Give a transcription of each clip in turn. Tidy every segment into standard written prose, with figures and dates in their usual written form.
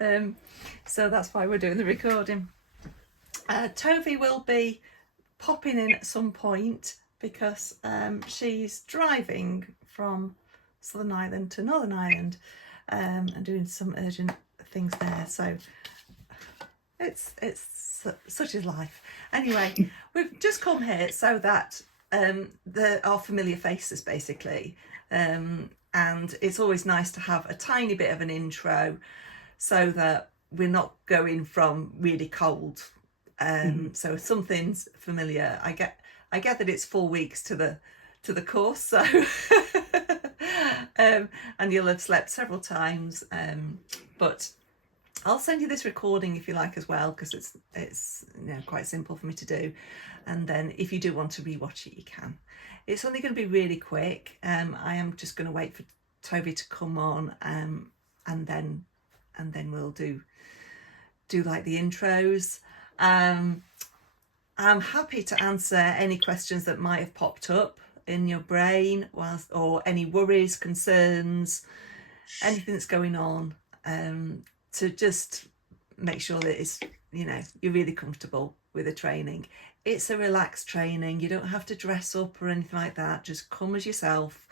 So that's why we're doing the recording. Tovi will be popping in at some point because she's driving from Southern Ireland to Northern Ireland and doing some urgent things there. So it's such is life. Anyway, we've just come here so that there are familiar faces basically, and it's always nice to have a tiny bit of an intro so that we're not going from really cold. So something's familiar. I get that it's 4 weeks to the course, so and you'll have slept several times. But I'll send you this recording if you like as well, because it's quite simple for me to do. And then if you do want to rewatch it, you can. It's only going to be really quick. I am just going to wait for Toby to come on, and then we'll do like the intros. I'm happy to answer any questions that might have popped up in your brain or any worries, concerns, anything that's going on, to just make sure that it's, you're really comfortable with the training. It's a relaxed training. You don't have to dress up or anything like that. Just come as yourself.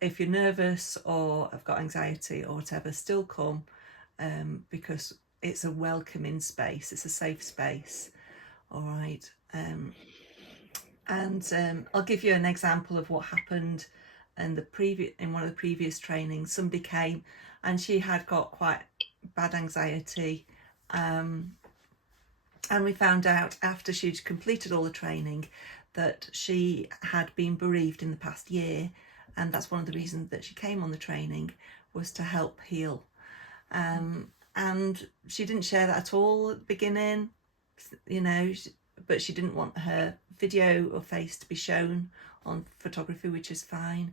If you're nervous or have got anxiety or whatever, still come, because it's a welcoming space. It's a safe space. All right. And I'll give you an example of what happened in one of the previous trainings. Somebody came and she had got quite bad anxiety, and we found out after she'd completed all the training that she had been bereaved in the past year, and that's one of the reasons that she came on the training, was to help heal. And she didn't share that at all at the beginning, but she didn't want her video or face to be shown on photography, which is fine.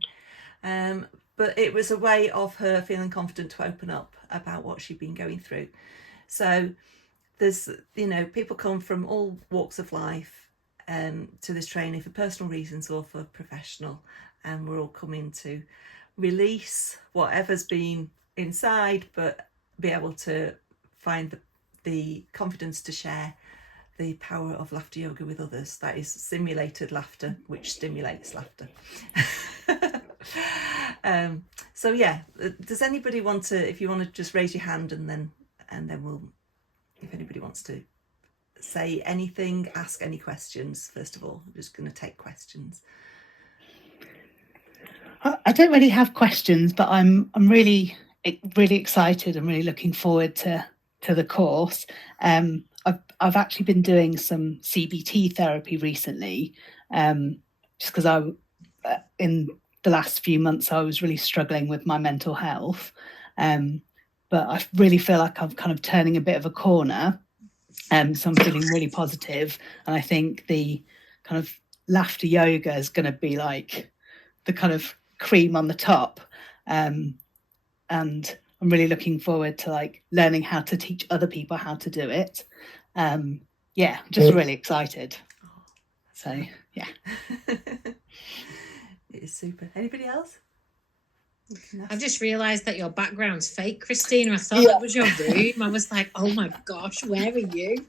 But it was a way of her feeling confident to open up about what she'd been going through. So there's, people come from all walks of life to this training for personal reasons or for professional, and we're all coming to release whatever's been inside, but be able to find the confidence to share the power of laughter yoga with others. That is simulated laughter, which stimulates laughter. So yeah, does anybody want to, if you want to just raise your hand, and then we'll, if anybody wants to say anything, ask any questions. First of all, I'm just going to take questions. I don't really have questions, but I'm really excited. I'm really looking forward to the course. I've actually been doing some CBT therapy recently, just because in the last few months I was really struggling with my mental health, but I really feel like I'm kind of turning a bit of a corner, so I'm feeling really positive, and I think the kind of laughter yoga is going to be like the kind of cream on the top, and I'm really looking forward to like learning how to teach other people how to do it. Just really excited. So yeah. It is super. Anybody else? I've just realised that your background's fake, Christine. I thought that was your room. I was like, oh my gosh, where are you?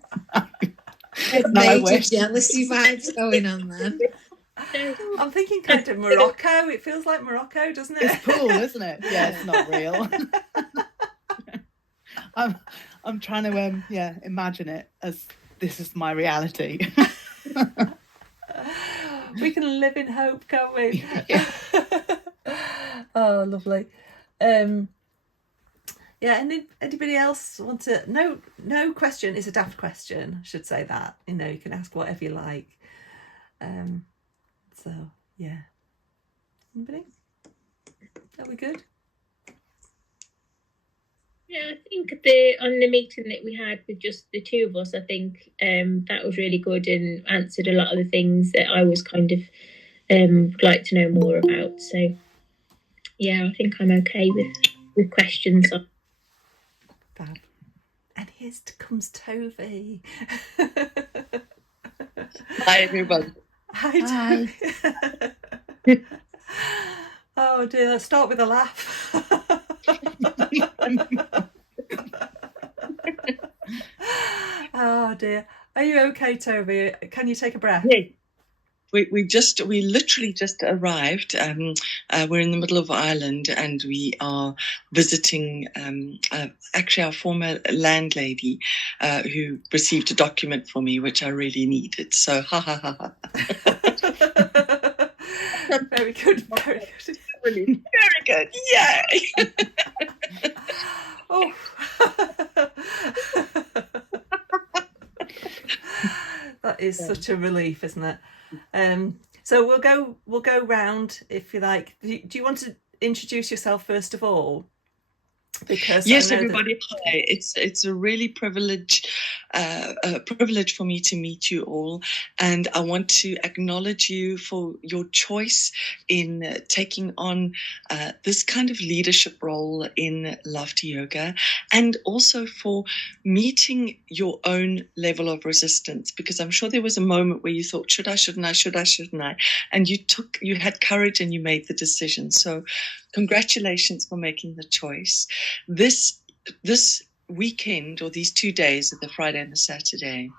There's major jealousy vibes going on then. I'm thinking kind of Morocco. It feels like Morocco, doesn't it? It's cool, isn't it? Yeah, it's not real. I'm trying to imagine it as this is my reality. We can live in hope, can't we? Yeah. Oh, lovely. Anybody else want to? No question is a daft question. I should say that. You can ask whatever you like. So yeah. Anybody? Are we good? Yeah, I think on the meeting that we had with just the two of us, I think that was really good and answered a lot of the things that I was kind of would like to know more about. So yeah, I think I'm okay with questions. Fab. And here comes Tovi. Hi everyone. Hi. Oh dear, let's start with a laugh. Oh dear. Are you okay, Toby? Can you take a breath? Yeah. We literally just arrived. We're in the middle of Ireland, and we are visiting actually our former landlady, who received a document for me, which I really needed. So ha ha ha ha. Very good. Very good. Really, very good. Yay! Oh. That is such a relief, isn't it? So we'll go round, if you like. Do you want to introduce yourself first of all? Because yes, everybody, hi. It's a really privilege for me to meet you all, and I want to acknowledge you for your choice in taking on this kind of leadership role in Laughter Yoga, and also for meeting your own level of resistance, because I'm sure there was a moment where you thought, should I, shouldn't I, and you had courage and you made the decision. So congratulations for making the choice. This weekend, or these 2 days, the Friday and the Saturday,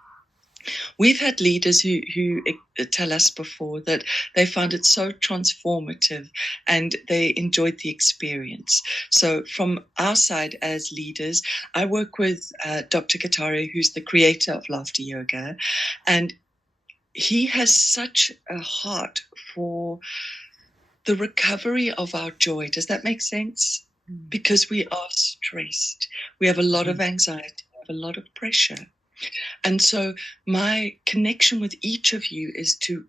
we've had leaders who tell us before that they found it so transformative and they enjoyed the experience. So from our side as leaders, I work with Dr. Kataria, who's the creator of Laughter Yoga, and he has such a heart for the recovery of our joy. Does that make sense? Because we are stressed. We have a lot of anxiety, we have a lot of pressure. And so my connection with each of you is to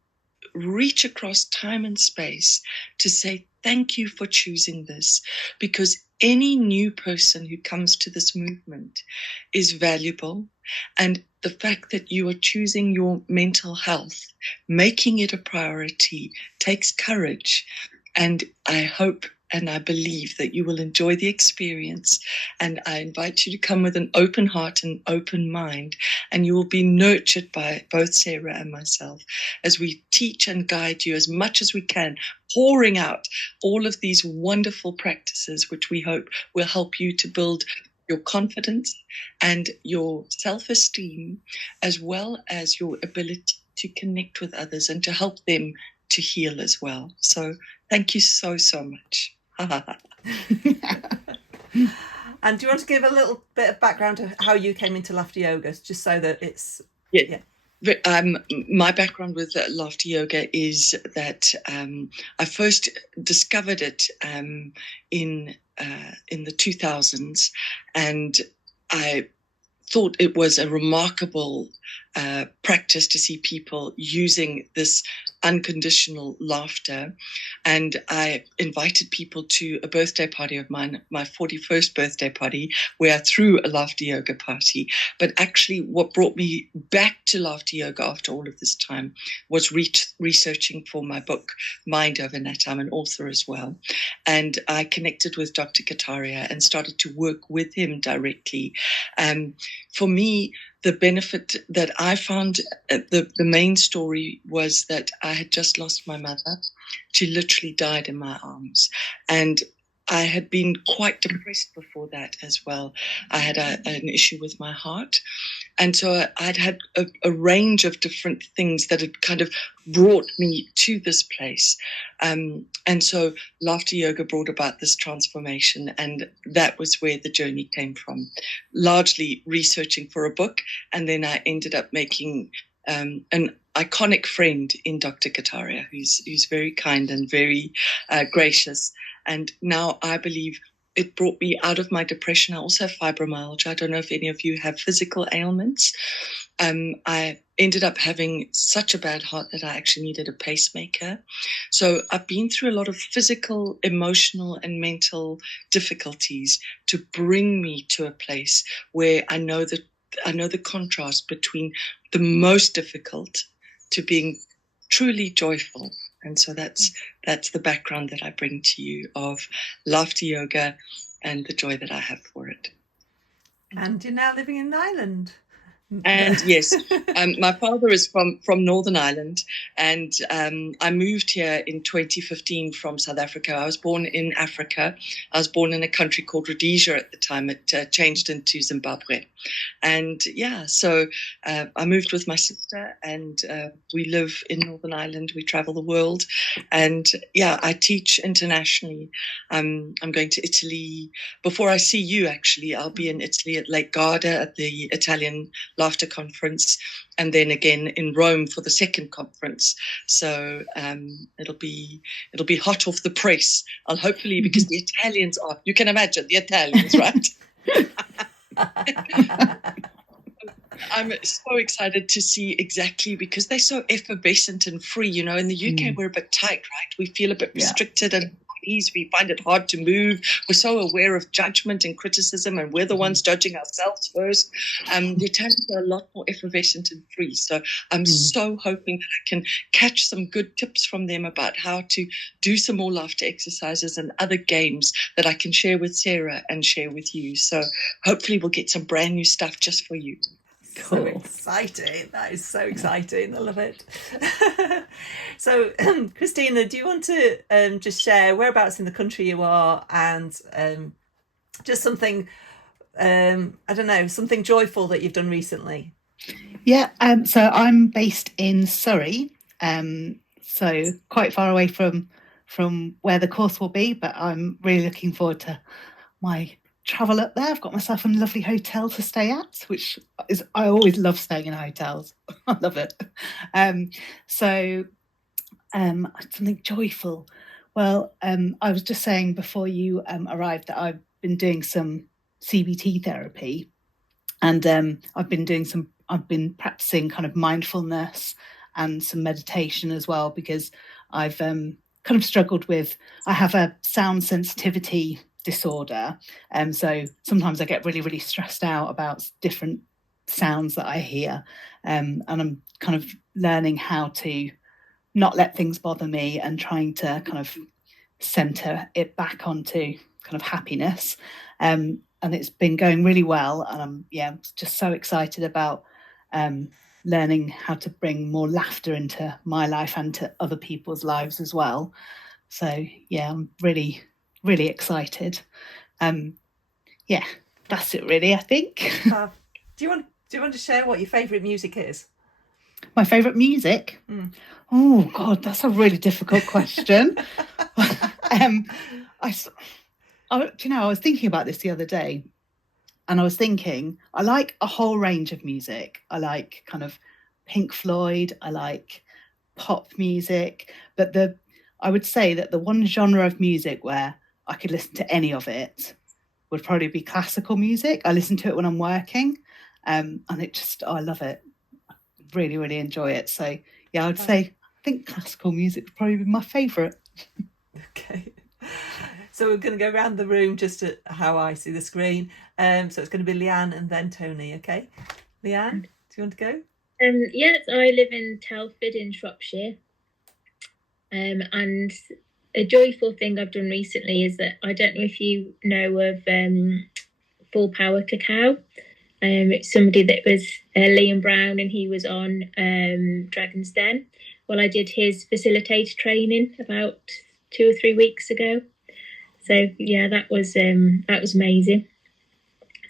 reach across time and space to say thank you for choosing this, because any new person who comes to this movement is valuable. And the fact that you are choosing your mental health, making it a priority, takes courage. And I hope and I believe that you will enjoy the experience. And I invite you to come with an open heart and open mind, and you will be nurtured by both Sarah and myself as we teach and guide you as much as we can, pouring out all of these wonderful practices, which we hope will help you to build your confidence and your self-esteem, as well as your ability to connect with others and to help them to heal as well. So thank you so much. And do you want to give a little bit of background to how you came into Laughter Yoga, just so that it's... Yeah. My background with Laughter Yoga is that I first discovered it in the 2000s, and I thought it was a remarkable practice to see people using this unconditional laughter. And I invited people to a birthday party of mine, my 41st birthday party, where I threw a Laughter Yoga party. But actually what brought me back to Laughter Yoga after all of this time was researching for my book, Mind Over Net. I'm an author as well. And I connected with Dr. Kataria and started to work with him directly. For me, the benefit that I found, the main story was that I had just lost my mother. She literally died in my arms. And I had been quite depressed before that as well. I had an issue with my heart. And so I'd had a range of different things that had kind of brought me to this place. And so Laughter Yoga brought about this transformation. And that was where the journey came from, largely researching for a book. And then I ended up making an iconic friend in Dr. Kataria, who's very kind and very gracious. And now I believe it brought me out of my depression. I also have fibromyalgia. I don't know if any of you have physical ailments. I ended up having such a bad heart that I actually needed a pacemaker. So I've been through a lot of physical, emotional, and mental difficulties to bring me to a place where I know the contrast between the most difficult to being truly joyful. And so that's the background that I bring to you of Laughter Yoga and the joy that I have for it. And you're now living in Ireland. And yes, my father is from Northern Ireland, and I moved here in 2015 from South Africa. I was born in Africa. I was born in a country called Rhodesia at the time. It changed into Zimbabwe. And yeah, so I moved with my sister, and we live in Northern Ireland. We travel the world, and yeah, I teach internationally. I'm going to Italy. Before I see you, actually, I'll be in Italy at Lake Garda at the Italian Laughter Conference, and then again in Rome for the second conference. So it'll be hot off the press. I'll hopefully, because the Italians are, you can imagine the Italians, right? I'm so excited to see exactly, because they're so effervescent and free. You know, in the UK, we're a bit tight, right? We feel a bit restricted and ease. We find it hard to move. We're so aware of judgment and criticism, and we're the ones judging ourselves first. The Italians are a lot more effervescent and free. So I'm so hoping that I can catch some good tips from them about how to do some more laughter exercises and other games that I can share with Sarah and share with you. So hopefully we'll get some brand new stuff just for you. Cool. So exciting. That is so exciting. I love it. So, Christina, do you want to just share whereabouts in the country you are, and just something, I don't know, something joyful that you've done recently? Yeah, so I'm based in Surrey, so quite far away from where the course will be, but I'm really looking forward to my travel up there. I've got myself a lovely hotel to stay at, which is, I always love staying in hotels. I love it. Something joyful. Well, I was just saying before you arrived that I've been doing some CBT therapy, and I've been practicing kind of mindfulness and some meditation as well, because I've kind of struggled with, I have a sound sensitivity disorder, so sometimes I get really, really stressed out about different sounds that I hear, and I'm kind of learning how to not let things bother me and trying to kind of center it back onto kind of happiness, and it's been going really well, and I'm just so excited about learning how to bring more laughter into my life and to other people's lives as well. So yeah, I'm really, really excited. That's it really, I think. Do you want to share what your favourite music is? My favourite music? Oh God, that's a really difficult question. I was thinking about this the other day, and I was thinking I like a whole range of music. I like kind of Pink Floyd, I like pop music, but I would say that the one genre of music where I could listen to any of it would probably be classical music. I listen to it when I'm working, and I love it. I really, really enjoy it. So yeah, I would say I think classical music would probably be my favourite. Okay. So we're going to go around the room just at how I see the screen. So it's going to be Leanne and then Tony, okay? Leanne, do you want to go? Yes, I live in Telford in Shropshire. And a joyful thing I've done recently is that, I don't know if you know of Full Power Cacao. It's somebody that was Liam Brown, and he was on Dragon's Den. Well, I did his facilitator training about 2 or 3 weeks ago. So yeah, that was amazing.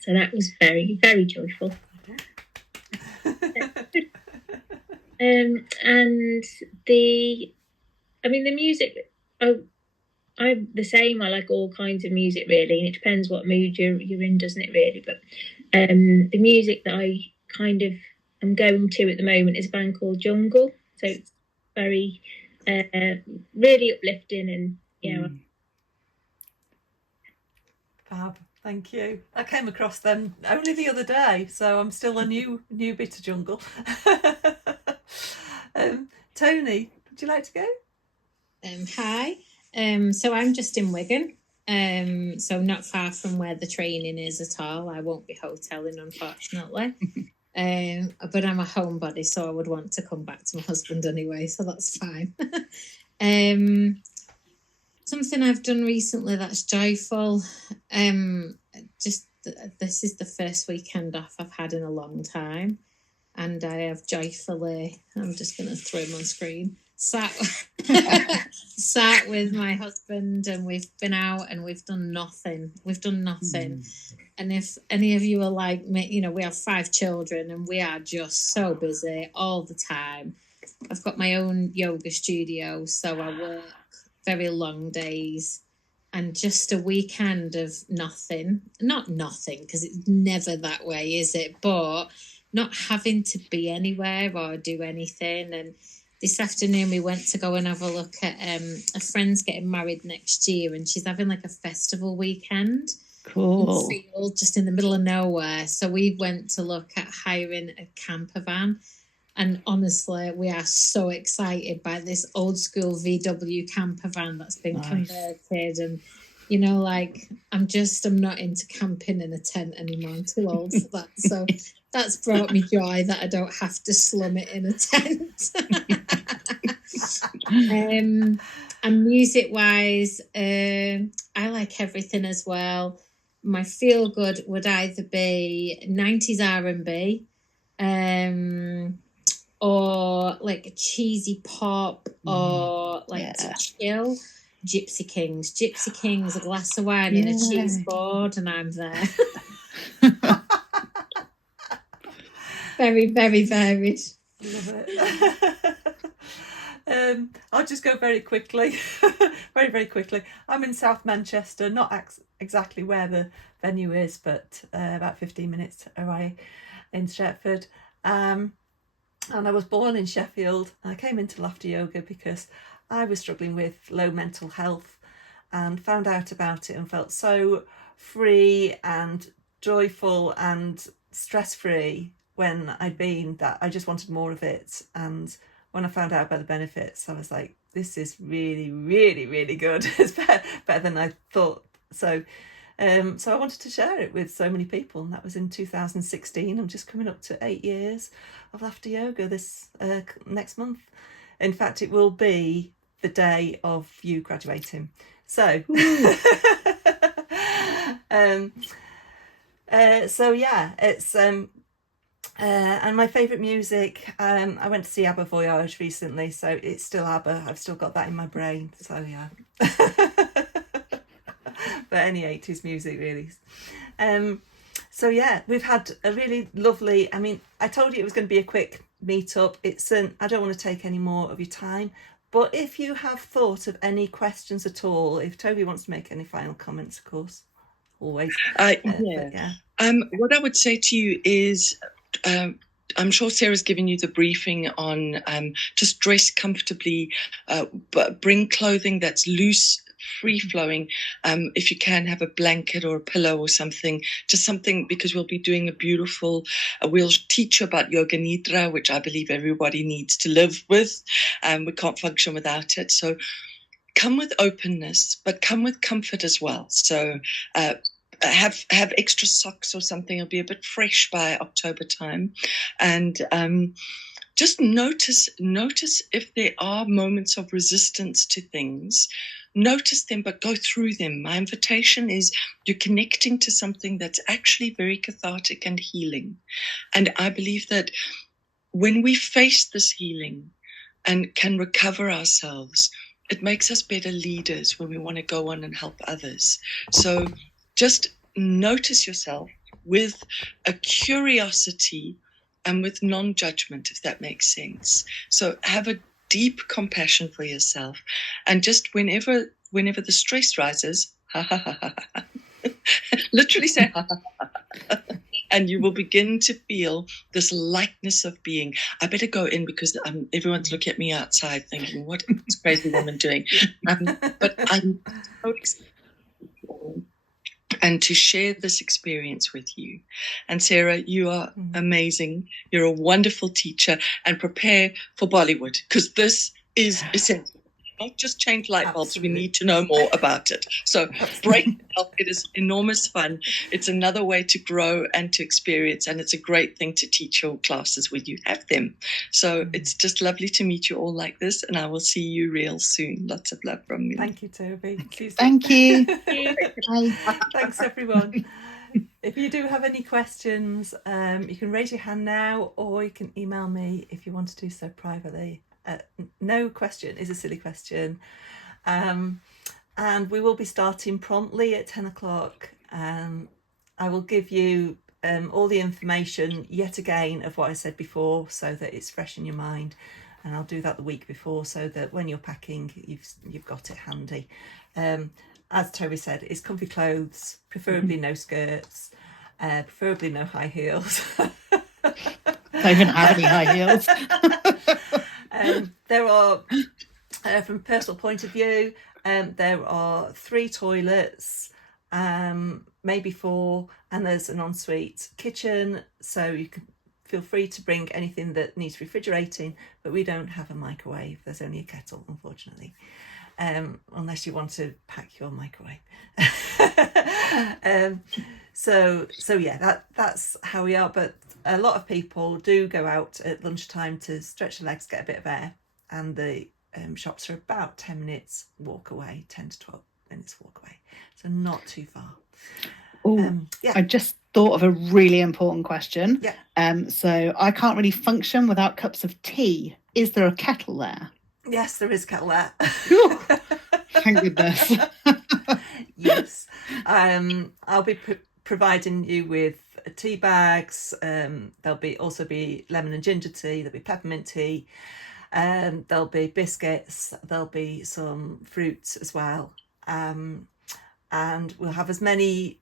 So that was very, very joyful. And the music, I'm the same. I like all kinds of music really, and it depends what mood you're in, doesn't it really? But the music that I kind of am going to at the moment is a band called Jungle. So it's very really uplifting, and yeah. Fab, thank you. I came across them only the other day, so I'm still a new bit of Jungle. Tony, would you like to go? Hi. So I'm just in Wigan, so not far from where the training is at all. I won't be hoteling, unfortunately. But I'm a homebody, so I would want to come back to my husband anyway, so that's fine. Something I've done recently that's joyful. This is the first weekend off I've had in a long time. and I have joyfully, I'm just going to throw him on screen, sat with my husband, and we've been out and we've done nothing. And if any of you are like me, you know, we have 5 children and we are just so busy all the time. I've got my own yoga studio, so I work very long days, and just a weekend of nothing. Not nothing, because it's never that way, is it? But not having to be anywhere or do anything. And this afternoon we went to go and have a look at a friend's getting married next year, and she's having like a festival weekend. Cool. In field, just in the middle of nowhere. So we went to look at hiring a camper van. And honestly, we are so excited by this old school VW camper van that's been converted. And, you know, like, I'm not into camping in a tent anymore. I'm too old for that. So that's brought me joy that I don't have to slum it in a tent. And music-wise, I like everything as well. My feel good would either be 90s R&B, or like a cheesy pop, or like to chill, Gypsy Kings, a glass of wine and a cheese board, and I'm there. Very, very varied. Love it. I'll just go very quickly. Very, very quickly. I'm in South Manchester, not exactly where the venue is, but about 15 minutes away in Stretford. And I was born in Sheffield. I came into Laughter Yoga because I was struggling with low mental health, and found out about it and felt so free and joyful and stress-free when I'd been, that I just wanted more of it. And when I found out about the benefits, I was like, this is really, really, really good. It's better than I thought. So I wanted to share it with so many people, and that was in 2016. I'm just coming up to 8 years of Laughter Yoga this next month. In fact, it will be the day of you graduating. So, so yeah, it's and my favourite music, I went to see ABBA Voyage recently, so it's still ABBA. I've still got that in my brain, so yeah. But any 80s music really. So yeah, we've had a really lovely, I mean, I told you it was going to be a quick meetup. I don't want to take any more of your time, but if you have thought of any questions at all, if Toby wants to make any final comments, of course, always. Yeah. What I would say to you is, I'm sure Sarah's given you the briefing on just dress comfortably, but bring clothing that's loose, free-flowing. If you can, have a blanket or a pillow or something, just something, because we'll be doing we'll teach you about Yoga Nidra, which I believe everybody needs to live with. We can't function without it. So come with openness, but come with comfort as well. So have extra socks or something. It'll be a bit fresh by October time. And just notice if there are moments of resistance to things. Notice them, but go through them. My invitation is, you're connecting to something that's actually very cathartic and healing. And I believe that when we face this healing and can recover ourselves, it makes us better leaders when we want to go on and help others. So just notice yourself with a curiosity and with non-judgment, if that makes sense. So have a deep compassion for yourself, and just whenever the stress rises, literally say and you will begin to feel this lightness of being. I better go in because everyone's looking at me outside thinking, what is this crazy woman doing? But I'm so excited and to share this experience with you. And Sarah, you are amazing. You're a wonderful teacher, and prepare for Bollywood, because this is essential. Not just change light bulbs. Absolutely. We need to know more about it. So break it up. It is enormous fun. It's another way to grow and to experience, and it's a great thing to teach your classes when you have them. So it's just lovely to meet you all like this, and I will see you real soon. Lots of love from me. Thank you, Toby. Thank you. Thanks, everyone. If you do have any questions, you can raise your hand now, or you can email me if you want to do so privately. No question is a silly question. And we will be starting promptly at 10 o'clock. I will give you all the information yet again of what I said before, so that it's fresh in your mind. And I'll do that the week before, so that when you're packing, you've got it handy. As Toby said, it's comfy clothes, preferably no skirts, preferably no high heels. Don't even have any high heels. There are, from a personal point of view, there are 3 toilets, maybe 4, and there's an ensuite kitchen, so you can feel free to bring anything that needs refrigerating, but we don't have a microwave. There's only a kettle, unfortunately. Unless you want to pack your microwave. So yeah, that's how we are. But a lot of people do go out at lunchtime to stretch their legs, get a bit of air, and the shops are about 10 minutes walk away, 10 to 12 minutes walk away, so not too far. Yeah. I just thought of a really important question. Yeah. So I can't really function without cups of tea. Is there a kettle there? Yes, there is a kettle there. Thank goodness. Yes. I'll be providing you with tea bags. There'll also be lemon and ginger tea. There'll be peppermint tea. There'll be biscuits. There'll be some fruits as well. And we'll have as many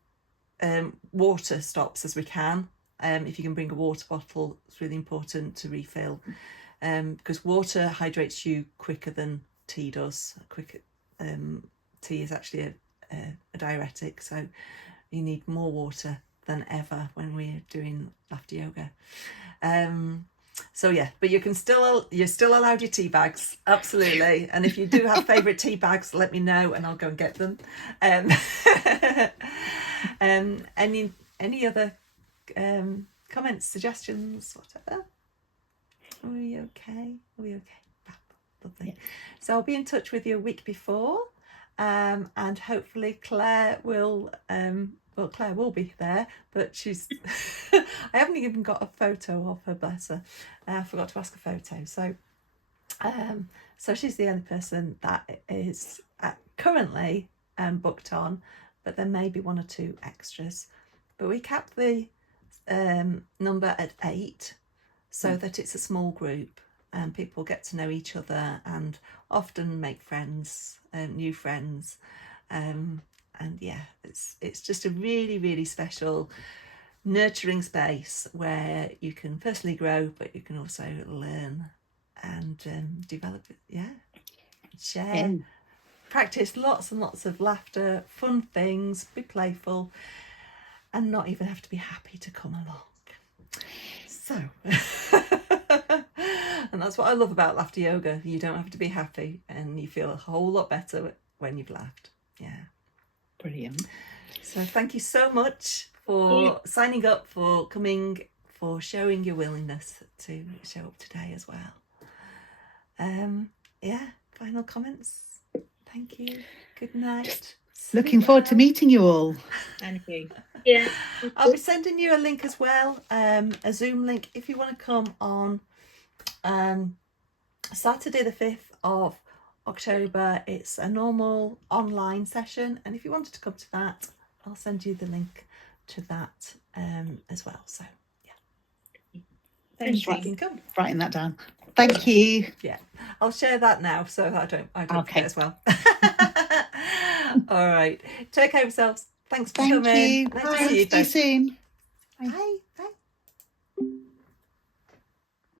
water stops as we can. If you can bring a water bottle, it's really important to refill. Because water hydrates you quicker than tea does. Tea is actually a diuretic, so you need more water than ever when we're doing laughter yoga. So yeah, but you're still allowed your tea bags, absolutely. And if you do have favourite tea bags, let me know and I'll go and get them. Any other comments, suggestions, whatever? Are we okay? Lovely. Yeah. So I'll be in touch with you a week before, and hopefully Claire will Claire will be there, but she's I haven't even got a photo of her, bless her. I forgot to ask a photo. So she's the only person that is currently booked on, but there may be 1 or 2 extras. But we capped the number at 8, so that it's a small group and people get to know each other and often make friends, new friends. And yeah, it's just a really, really special, nurturing space where you can personally grow, but you can also learn and develop it. Yeah, share, practice lots and lots of laughter, fun things, be playful, and not even have to be happy to come along. So, and that's what I love about laughter yoga. You don't have to be happy, and you feel a whole lot better when you've laughed. Yeah. Brilliant. So thank you so much for signing up, for coming, for showing your willingness to show up today as well. Yeah, final comments. Thank you. Good night. Looking forward to meeting you all. Thank you. Yeah. I'll be sending you a link as well, a Zoom link if you want to come on Saturday the 5th of October. It's a normal online session, and if you wanted to come to that, I'll send you the link to that as well. So yeah, Thanks. you can come. Writing that down. Thank you. Yeah, I'll share that now so I don't Okay. forget as well. All right, take care of yourselves. Thanks for Thank coming. you. Nice to see you. See you soon. Bye.